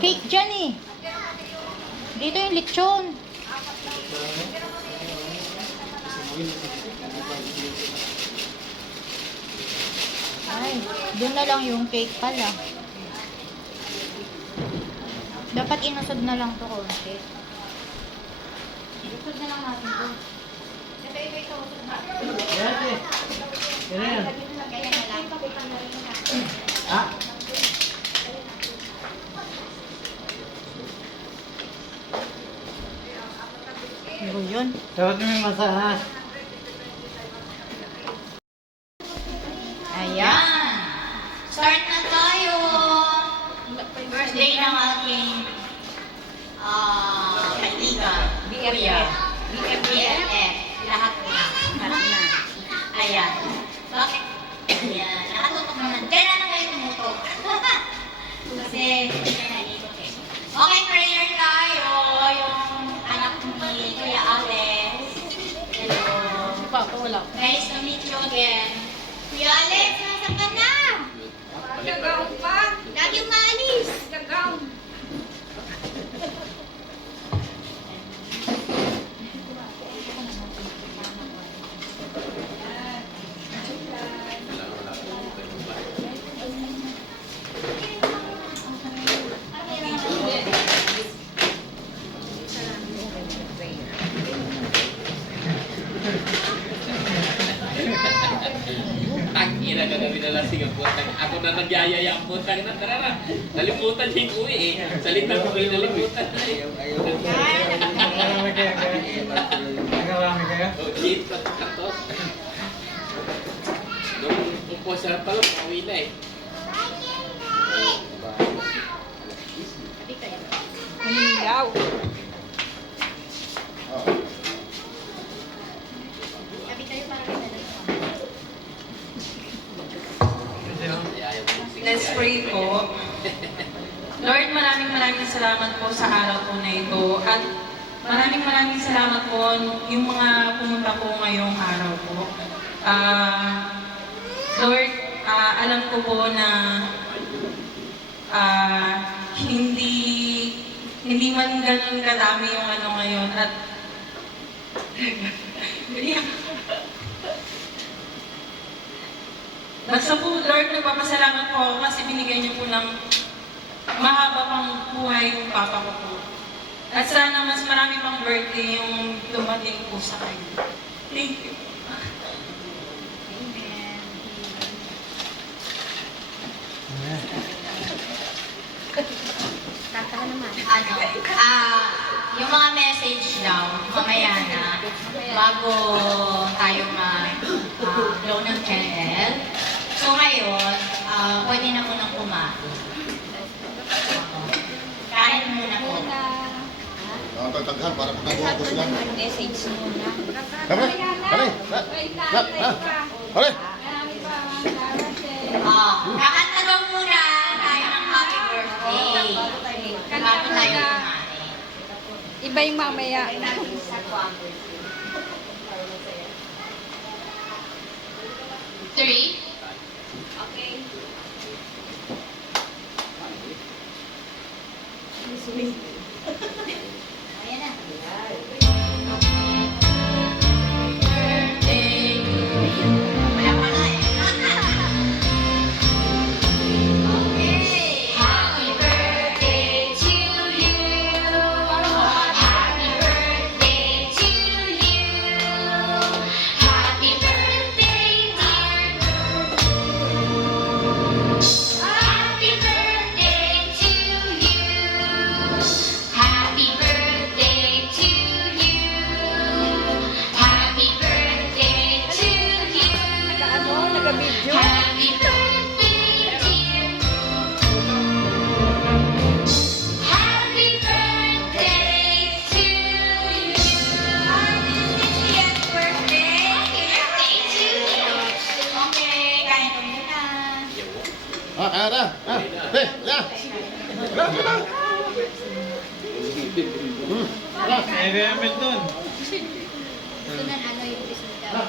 cake dyan eh. Dito yung lechon. Ay, doon na lang yung cake pala. Dapat inusod na lang to konti. Inusod na lang natin to. Ito usod natin. Yan. Ganyan na lang. Ha? Yun. Dapat mo yung masaha. Ayan. Start na tayo. Birthday ng aking kaibigan. BFF. BFF. Lahat na. Ayan. Bakit? Ayan. Nakatutok naman. Kaya na kayo tumutok. Kasi, okay, prayer tayo. Yung anak ni Kuya Alex. Hello. Nice to meet you again. Kuya Alex, nasa ka na? Gagaong pa. Lagi maalis. Gagaong. Tangina ka na binalasing ang putang. Ako na nagyayaya ang putang na. Tara na. Nalimutan yung uwi eh. Salita ko kayo nalimutan na eh. Nakarami kaya kaya? Nakarami kaya? Oh, jeep at katos. Nung upo sa palo, pauwi na eh. Umilaw. Let's pray po. Lord, maraming salamat po sa araw po na ito. At maraming salamat po yung mga pumunta po ngayong araw po. Lord, alam ko po na hindi man ganun kadami yung ano ngayon. At basta po, Lord, nagpapasalamat po ako kasi binigyan niyo po ng mahaba pang buhay yung papa ko po. At sana mas marami pang birthday yung dumating po sa kanya. Thank you. Yung mga message daw, mamaya na, bago tayo mag-blow ng candle. So ngayon, pwede na munang kumain. Kain muna po. Tagtaghan para pagkakuha ko sila. Message muna. Kami? Kami? Kami? Kakanta daw muna tayo ng happy birthday. Bago tayo kumain. Iba yung mamaya. Three. Ayan na. Birthday to you. Wala pa na eh. Okay. Happy birthday to you. Happy birthday to you. Happy birthday, dear. Happy birthday to you. Happy birthday to you. Happy birthday to you. Naka-ano? Naka-video? Happy birthday, dear. Happy birthday to you. Happy birthday. Happy birthday to you. Okay, kain ko muna. Kaya na. Hey, ya. May remit dun. Sunan ano yung bisita.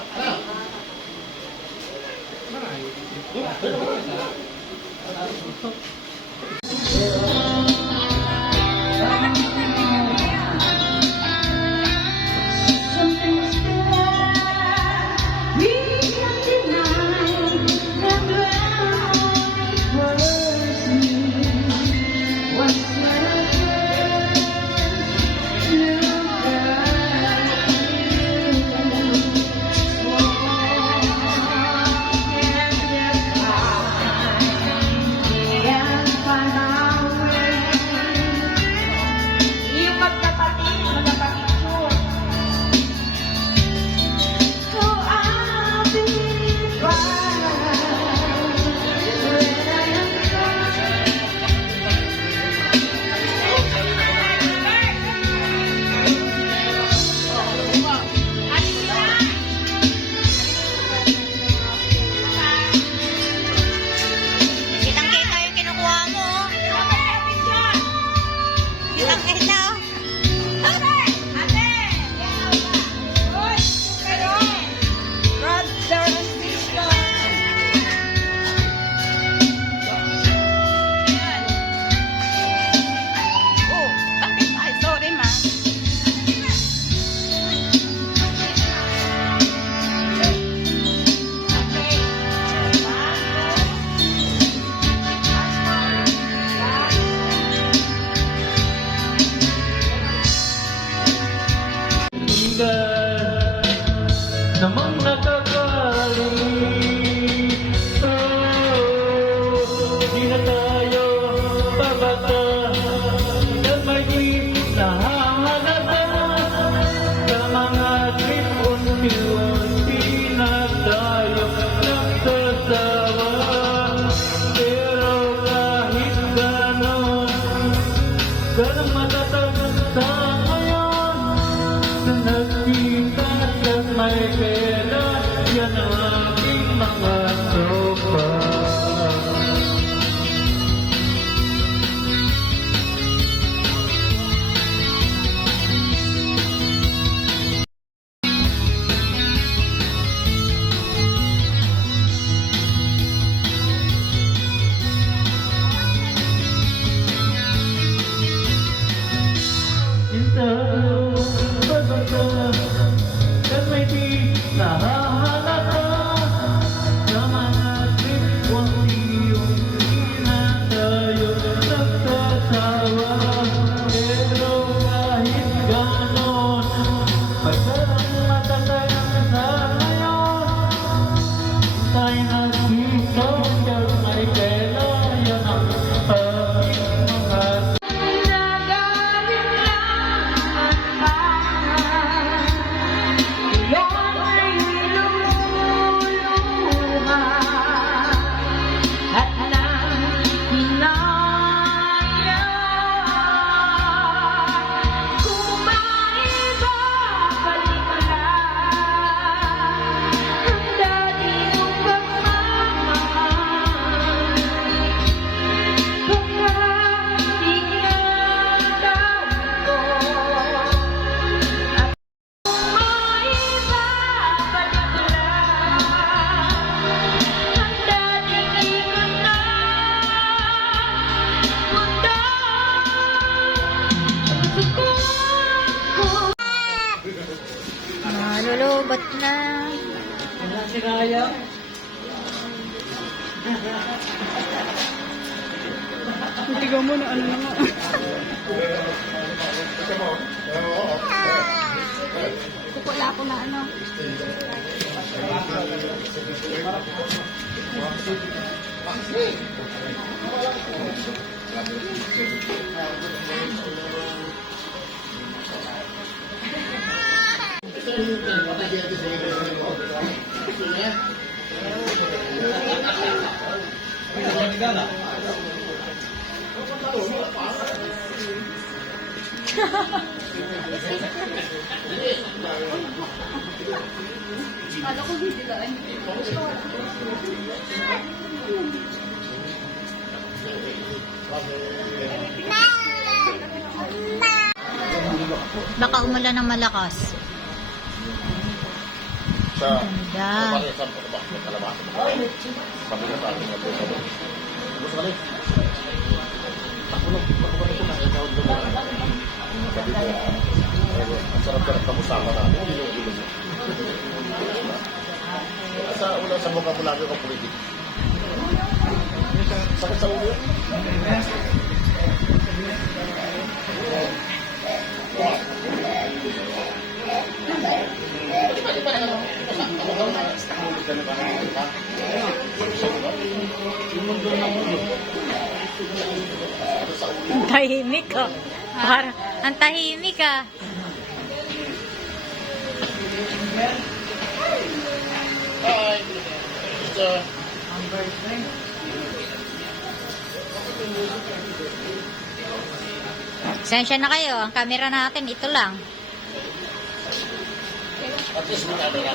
Kitang-kita yung kinukuha mo. Kitang-kita. Brother and sister. Oh, bakit? Ay, sorry, ma. Hindi namang nakakalito. Di na tayo babata na may nahahalata sa mga trip. Unti-unti na tayo nagsasawa. Pero kahit ganon, ganang matatag sa ngayon na nagkita at may pera, yan ang aking mga tropa. Intalo, babata, at may di nahahalata sa mga trip. Unti-unti na tayo nagsasawa. Pero kahit ganon, pagkarang matatag sa ngayon, tayo nagkita at may pera, yan ang aking mga Malulubot na. Wala si Raya. Tigaw mo na ano na nga. Kukula ako na ano. Baka umulan ng malakas. Sa Ganda. sa kalabasa. Sabi na sa akin na ito. Gusto ka rin? Pakulog ito na. Sabi ko, ang sarap-sarap na musama natin. Ilog-ilog. Sa vocabulary ko politik. Sakit sa ulo. Ang tahimik ka. Parang, ang tahimik ka. Ah, sir. Sensya na kayo. Ang camera natin, ito lang. At least may camera.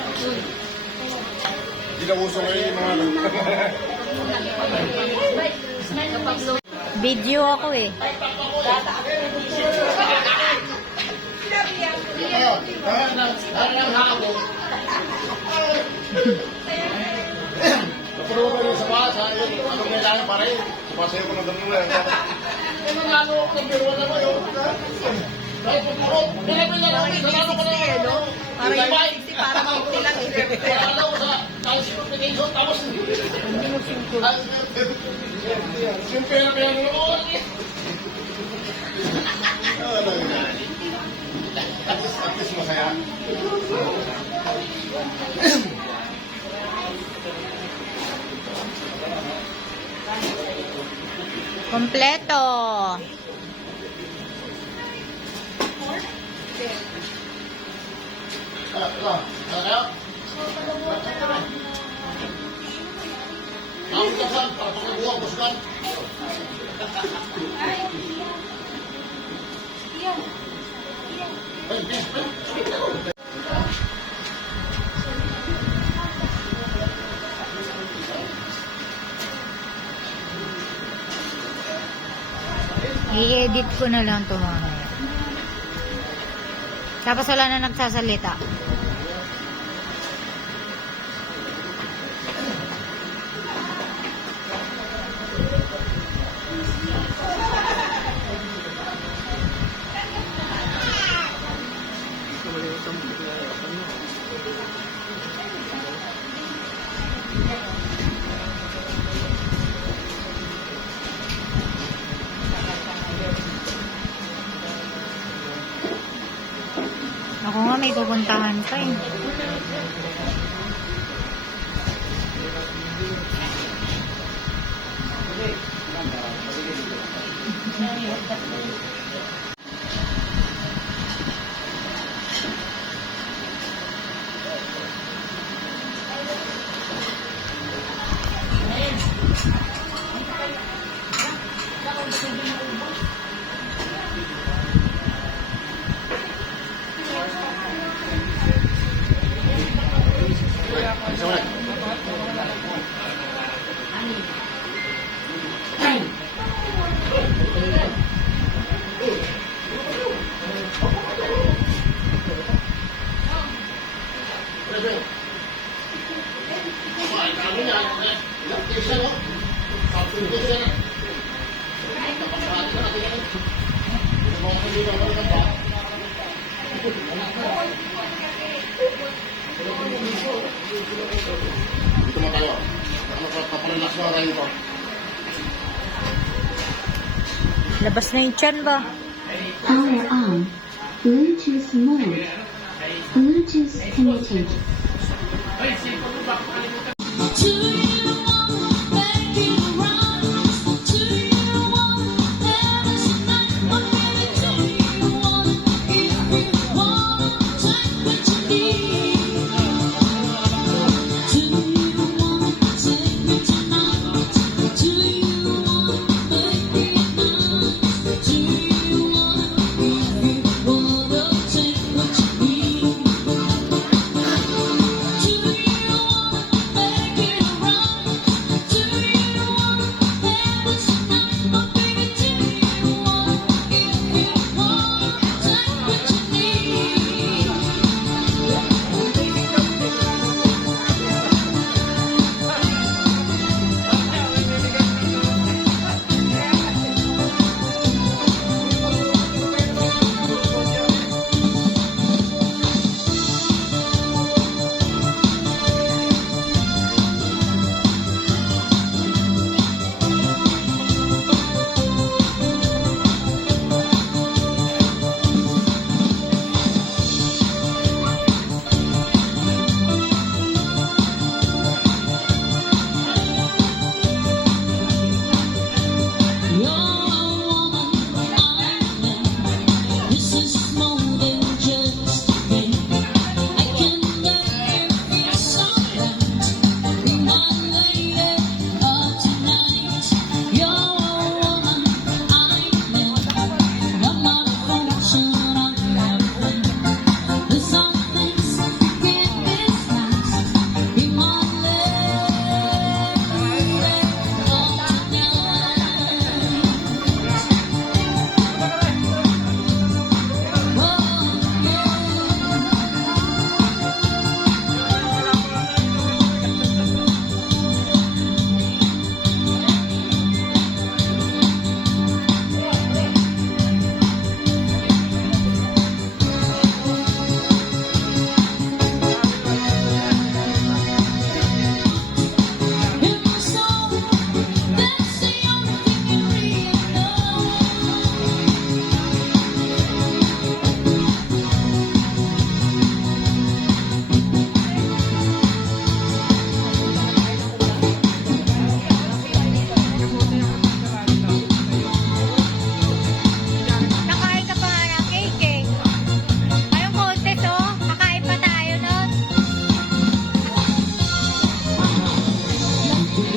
Hindi na uso ngayon yung mga Video ako eh. Napuro ba yung sa basa? Ano may kaya pa rin? Sumasayo ko ng damula. Ano nga ako, nagbiruan na ba yun? Dahil pag ako, nilabay na namin, salano ko na yun. Para yung 60 para mabuti lang. Alam ko sa calcification, tapos yung pera kaya nyo naman. At least masaya. Kompleto. Ang kasan, para pagkabuha, buskan. I-edit ko na lang ito mamaya. Tapos wala na nagsasalita. Ako nga may pupuntahan pa eh. Dito mo tayo. Ano pa, papalilas mo rin ito. Labas na yung tiyan ba? Power on. Bluetooth mode. Bluetooth connected.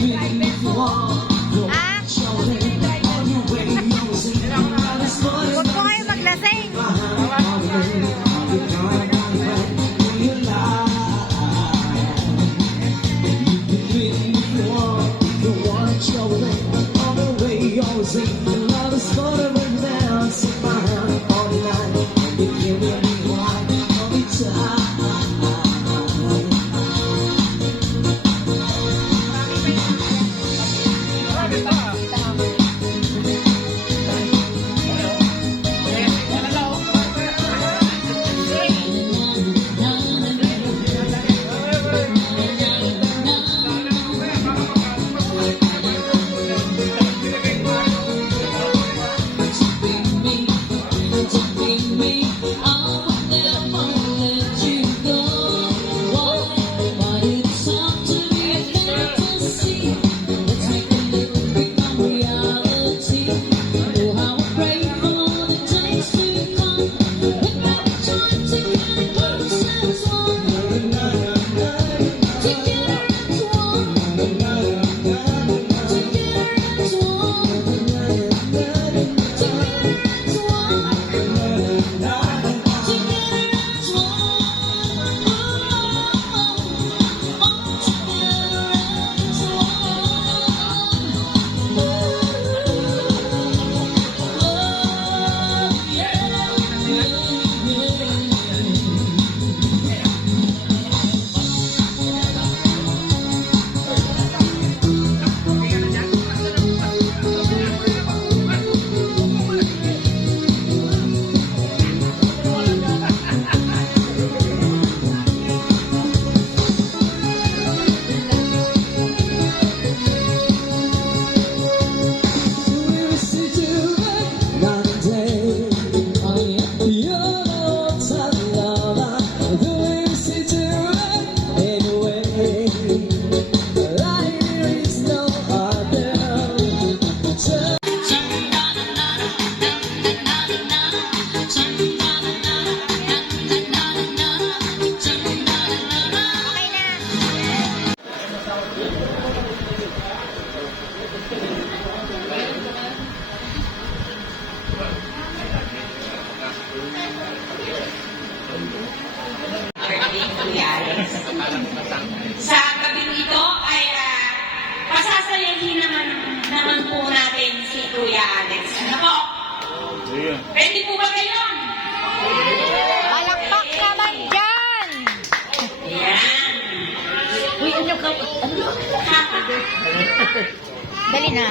Ah? Huwag po kayo maglasing. Sa gabing ito ay pasasayahin naman po natin si Kuya Alex. Ano po? Ready po ba kayo? Palakpak naman dyan! Yan. Uy, ano ka? Dali na.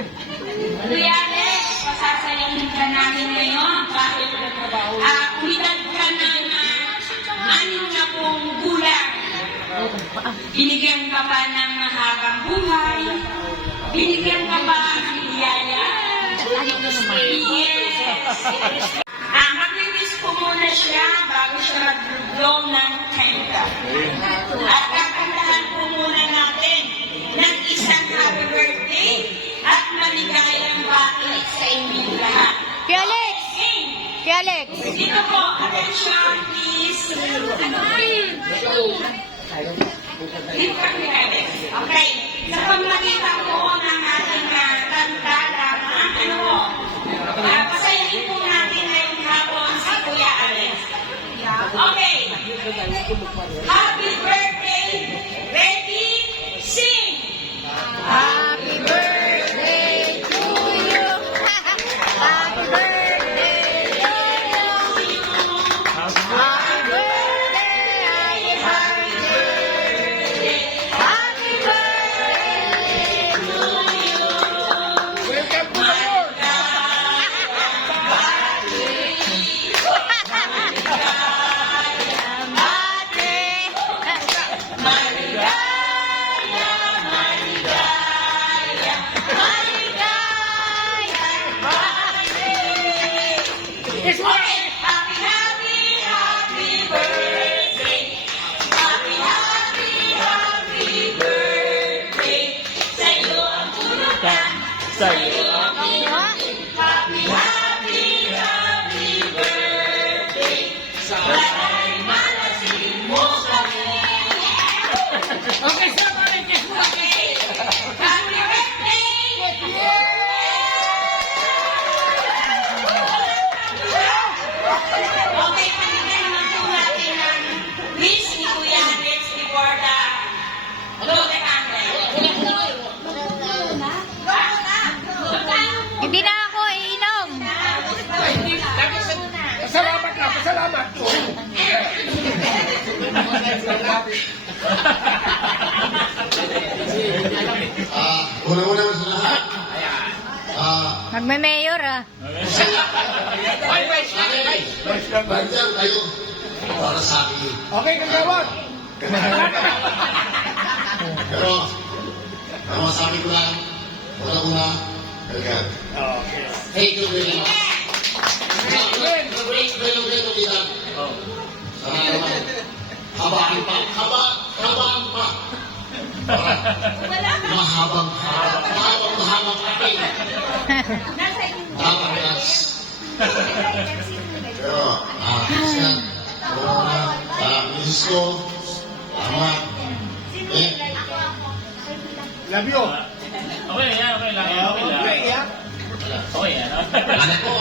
Kuya Alex, pasasayahin ka namin ngayon dahil umidad ka ng 6 na pong gulang. Binigyan ka pa ng mahabang buhay. Binigyan ka pa ng biyaya. Yes. Mag-release po muna siya bago siya mag-blow ng kanda. At kakantahan po muna natin ng isang happy birthday at maligayang bakit sa inyong lahat. Kuya Alex! Kuya Alex! Dito po, attention please. Okay, sa pamagitan po ng ating kantala, pasayahin po natin ngayong hapon si Kuya Alex. Okay, happy birthday, ready, sing! Happy birthday to you! Happy birthday to you! Happy birthday! Happy birthday! Happy birthday to you! Welcome to the world! Okay, happy birthday! Happy birthday! Sa'yo ang pulutan, sa'yo ang inumin. Happy birthday! Sana'y malasing mo kami. Okay, sir, happy birthday! Una-una mo sa lahat. Magme-mayor ah. Bandyan kayo para sa akin. Okay, kagawad. Pero, ang masabi ko lang, una-una, Elgar. Thank you very much. Great kita. Sana naman, habaan pa. Mahabang ating. Tama guys. Pero, Christian, misis ko, tama. Love you. Okay yan, okay lang. Okay lang. Okay, yeah. Okay yan. Anak ko.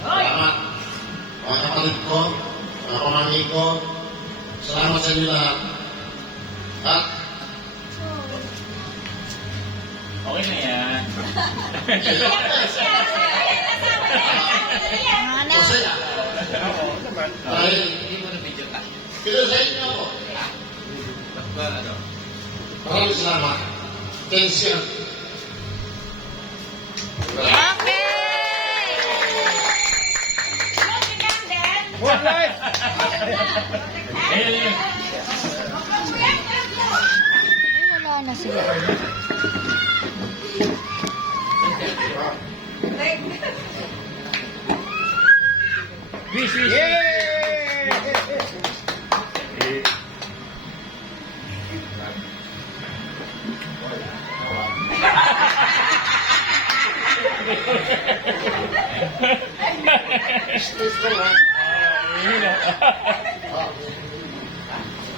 Salamat. Mga kapatid ko, mga pamangkin ko, salamat sa inyo lahat. At Okay na yan. masaya. Dahil pinasayin niyo ako. Maraming salamat. Thanks yan. Okay! One life. Eh, Ay, wala na sila. Wish. Yay!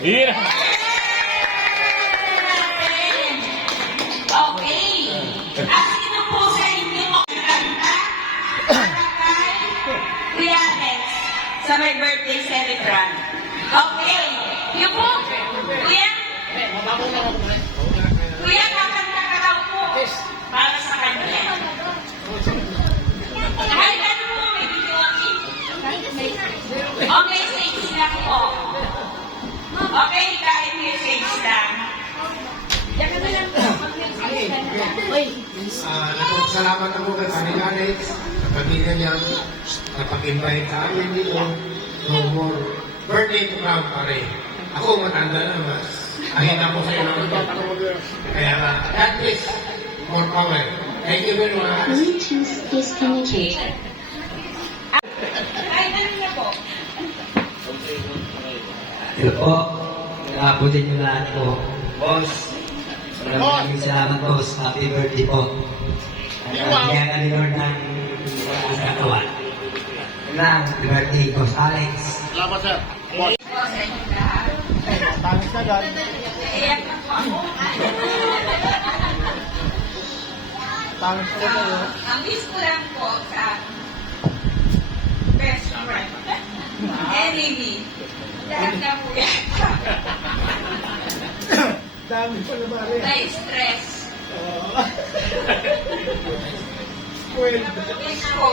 Hirap. Okay. At sino po sa inyo ang kanta kay Kuya Alex sa may birthday celebrant? Okay. Yung po, Kuya, kakanta ka daw po para sa kanya. Kahit ano po, may video okay, stage lang po. Okay, kahit may stage lang. Nagpapasalamat ako kay Paning Alex, sa pamilya niya, napag-invite sa amin dito, no more birthday to come pare. Ako matanda na mas, ahit ako sa iyo ng kaya God bless, more power. Thank you very much. Bluetooth disconnected. Kahit ano na po. Hello po. Nakaputin nyo lahat po. Boss. Maraming salamat boss. Happy birthday po. Kaya ka ni Lord ng katawan. Happy birthday, Boss Alex. Salamat sir. Boss. Tangis na dad. Iyak na po ako. Tangis na dad. Ang wish ko lang po sa best friend. Enemy. Lahat na po yan. Dami pa na bari. Na-stress. Well, Wish ko,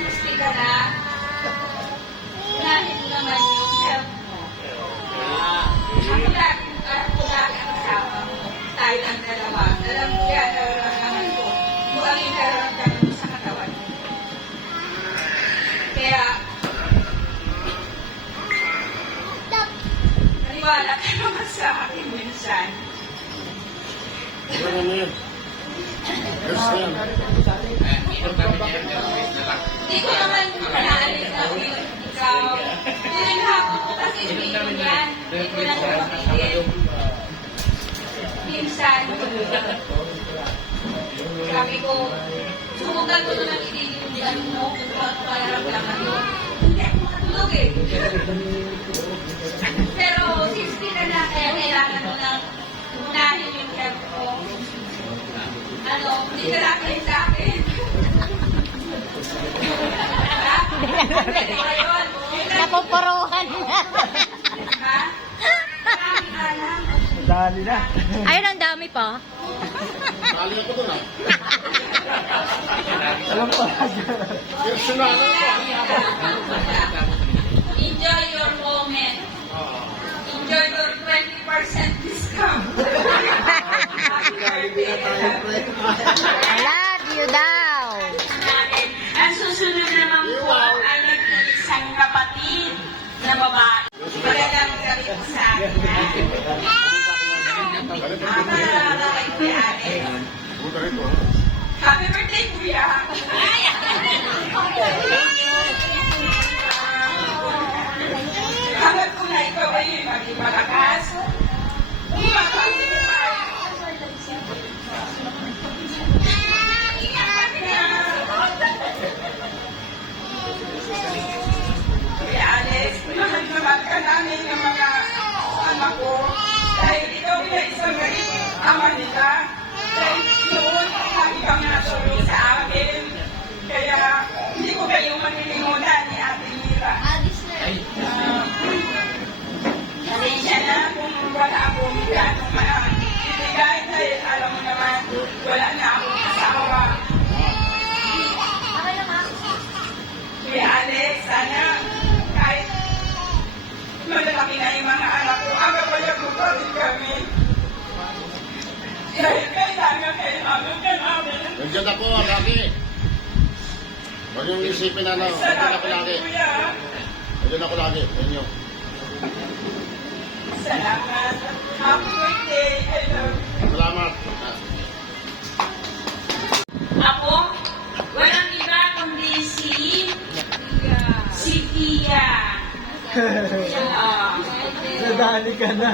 60 ka na. Unahin naman yung health mo. Ako lagi ang kasama mo. Tayo ang dalawa. Alam mo yan, nararamdaman ko. Kung ang nararamdaman mo sa katawan mo. Kaya, naniwala ka naman sa akin minsan. Hindi ko naman pinaalis na ikaw. Tinanghapon ko kasi hindi ko yan. Hindi ko lang napakigil. Minsan, sabi ko, sumugal ko na ng ano mo, para lang yun. Hindi ako makatulog eh. Pero, 60 ka na, kaya kailangan mo nang unahin yung health ko. Ano, hindi ka natin sa akin. Napupuruhan na. Ha? Maraming alam. Dali na. Ayun, ang dami pa. Kali ako doon ah. Alam pa. Personal na ako. Enjoy your moment. Enjoy your 20% discount. I love you daw. Ang susunod naman po ay isang kapatid na babae. Magandang gabi po sa akin. Malalala kay Kuya Alex. Buta rito. Happy birthday, Kuya! Hanggat ko na ikaw ay maging malakas, mapagpapay. Kuya Alex, mahal na mahal ka namin ng mga anak ko dahil ikaw ay isang ama nila. Dahil noon, lagi kang natulong sa akin. Kaya hindi ko kayo malilimutan ni Ate Mira. Pasensya na kung wala akong gano'ng maibigay dahil alam mo naman, wala na akong asawa. Kuya Alex, sana kahit malalaki na yung mga anak ko, ang kapalag mo pa rin kami. Dahil kailangan ka namin. Nandiyan ako lagi. Huwag yung isipin na nandiyan ako Salamat, lagi. Kuya. Nandiyan ako lagi. Sa inyo. Salamat. Happy birthday. I love you. Salamat. Ako, walang iba kundi si Tia. Nadali ka na.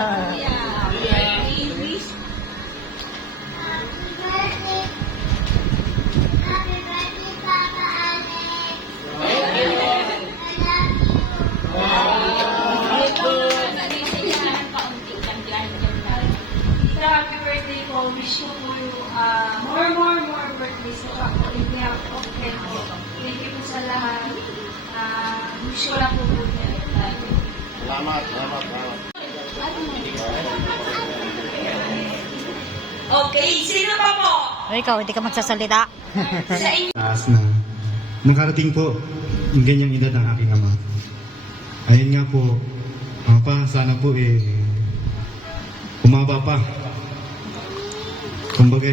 Happy birthday po. Wish ko po more birthdays po ako. In behalf of Kenko. Thank you po sa lahat. Wish ko lang po po niya. Salamat. Salamat. Salamat. Okay, sino pa po? Ikaw, hindi ka magsasalita. Sa inyo. Taas na makarating po yung ganyang edad ng aking ama. Ayun nga po, sana po umaba pa. Kumbaga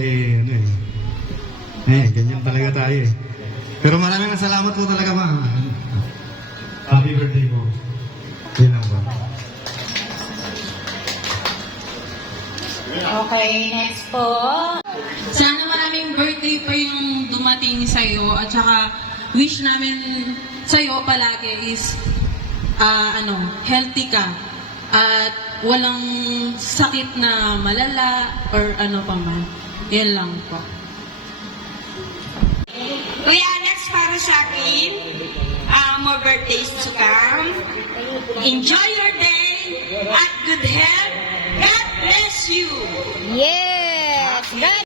ganyan talaga tayo Pero maraming salamat po talaga ma. Happy birthday po. Yun lang po. Okay, next po. Sana maraming birthday pa yung dumating sa'yo at saka wish namin sa'yo palagi is healthy ka at walang sakit na malala or ano pa man. Yan lang po. Kuya Alex, para sa akin, more birthdays to come. Enjoy your day at good health. God bless you. Yes! God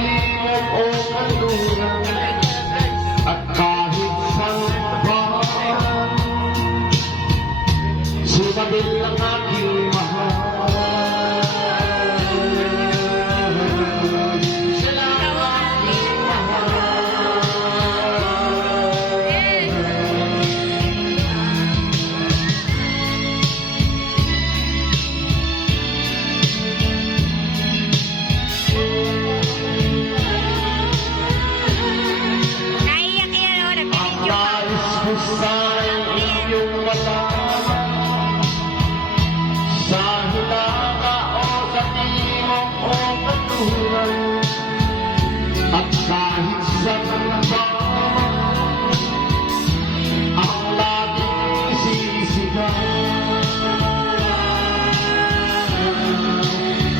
timog o kanluran at kahit saan pa sumabil ang aking mahal. Naiyak yan, oh. Nag-video pa. Sa iyong mata, sa hilaga o sa timog o kanluran, at kahit saan pa ang laging sisigaw.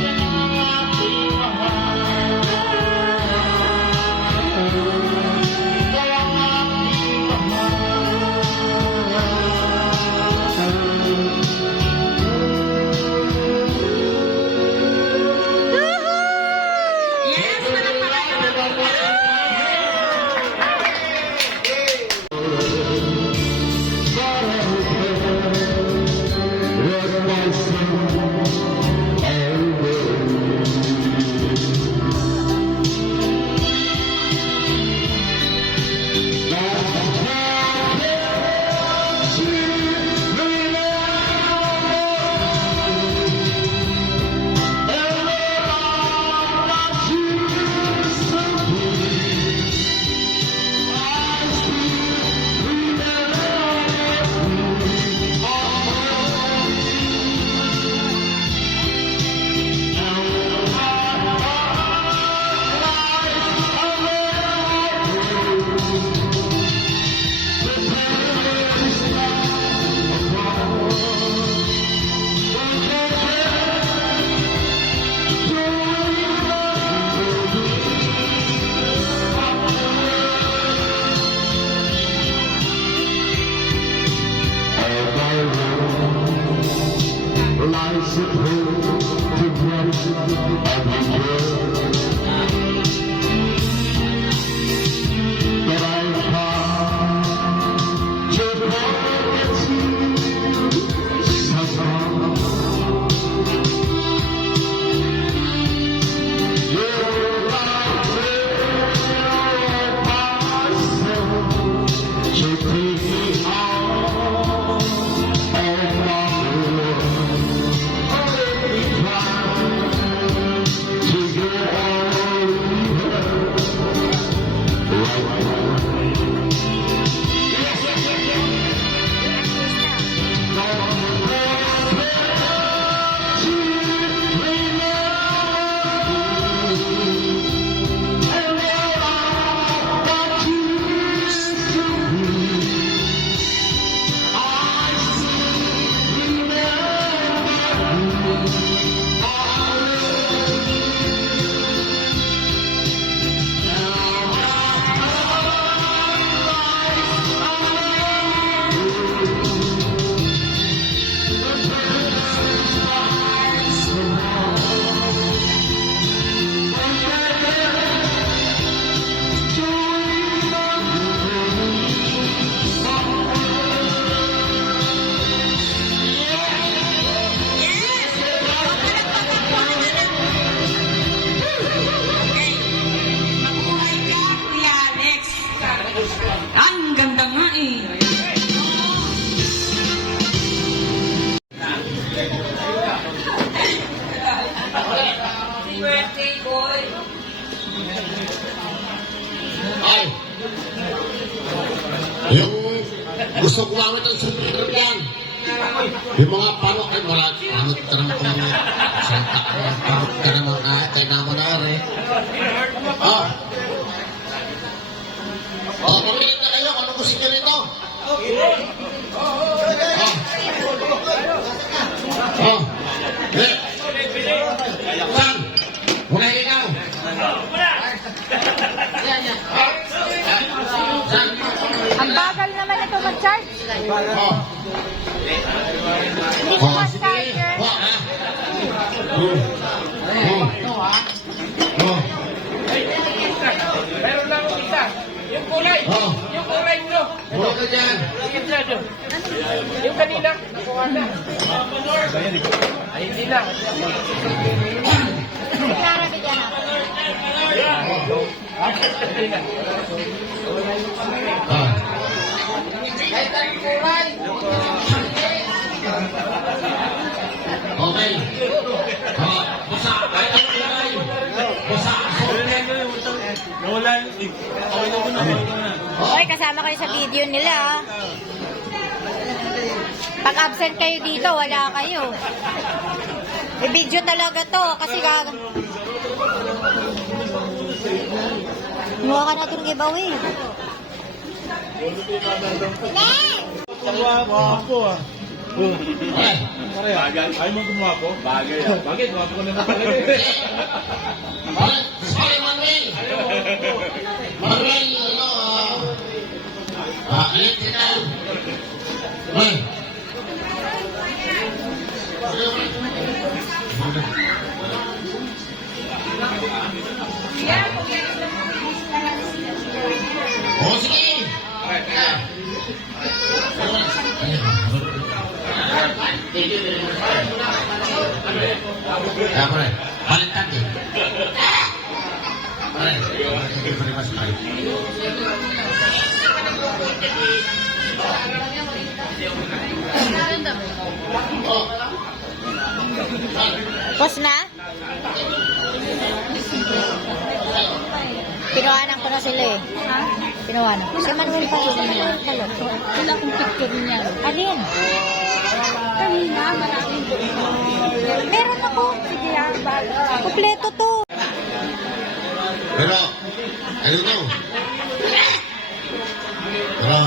Yan ang aking mahal. Kaya ang aking Yes, palakpakan. Lies at home together everywhere. But I've come to promise you somehow. You're right there by myself to take me on my Mabuhay ka, Kuya Alex. Ang ganda nga eh. Happy birthday, boy. Ay! Yung gusto kumamit ang super yan. Yung mga pano, ay wala. Pamit ka naman kung mga salta ka naman. Pamit ka naman kay naman na rin. Ah! Oh, pamilit na kayo. Ano gusto nyo rito? Ah! Ah! Eh! Saan? Wala ikaw. Ang bagal naman ito mag-charge. Oh. Hindi ko ma-charger. Oh, ah. Oh. Oh. Oh. kulay! Oh. Yung kulay nyo! Buhay ka dyan. Yung kanina, nakuha na. Ay, hindi na. Clara, bigyan ako. Hindi na. Ah. Okay. Oh, busa. Ay, ang kulay. Busa. Nawala yung... Okay na muna. Hoy, kasama kayo sa video nila. ah. Pag absent kayo dito, wala kayo. I-video talaga to kasi Mukha ka na itong giveaway. Guwapo ah. Okay. Ayaw mo gumapo? Bagay ah. Bagay, guwapo ko na talaga. Sorry, Manuel. Manuel, alit ka na. Hoy. Oh, sige. Thank you very much. Pare, balikan din. Pare, thank you very much, pare. Post na? Pinuhanan ko na sila eh. Ha? Pinuhanan. Si Manuel pa rin naman. Wala akong picture niya. Alin? Kanina, maraming Meron ako. Sige, ah, bago. Kompleto to. Pero, ano to? Pero,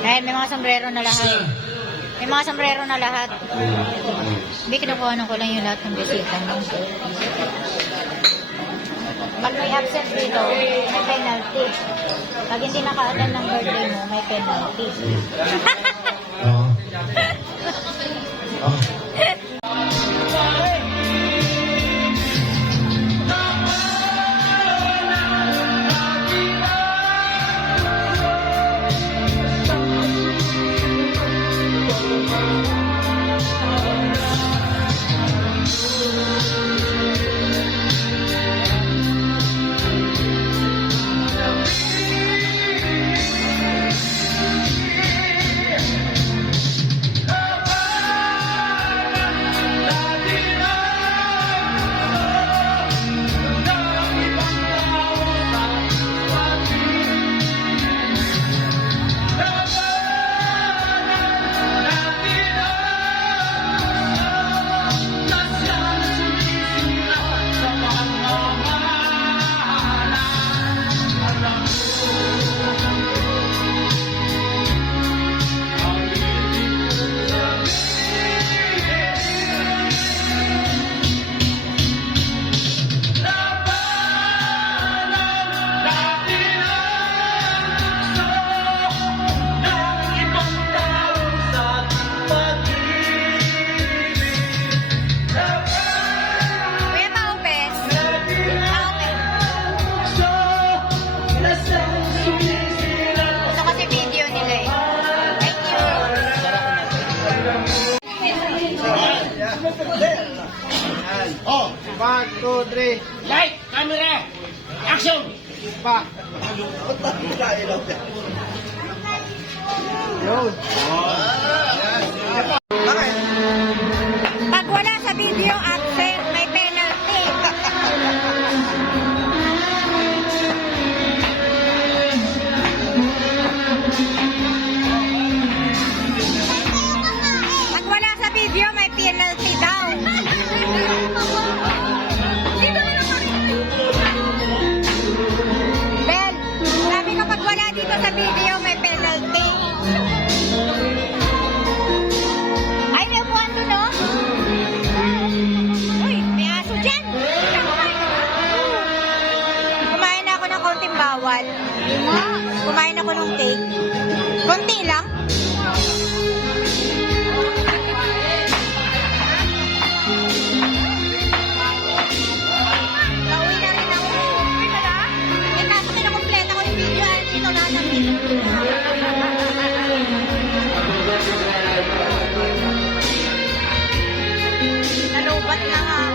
Ay, may mga sombrero na lahat. May mga sombrero na lahat. Hindi, kinukuhanan ko lang yung lahat ng bisita mo. Pag may absent dito, may penalty. Pag hindi naka-attend ng birthday mo, may penalty. oh. Oh. Kuya, pa-open. Pa-open. Ito kasi video nila eh. Thank you. Oh, 1, 2, 3. light, camera, action! Pa. Yun. Pag wala sa video, absent, may penalty. Pag wala sa video, may penalty daw. Bel, sabi ko pag wala dito sa video, may penalty. Ay, may upuan doon, no? Uy, may aso dyan. Kumain na ako ng konting bawal. Kumain ako ng cake. Konti lang. Pauwi na rin ako. Uwi ka na? Eh, kaso kinakomplete Nalubat na nga.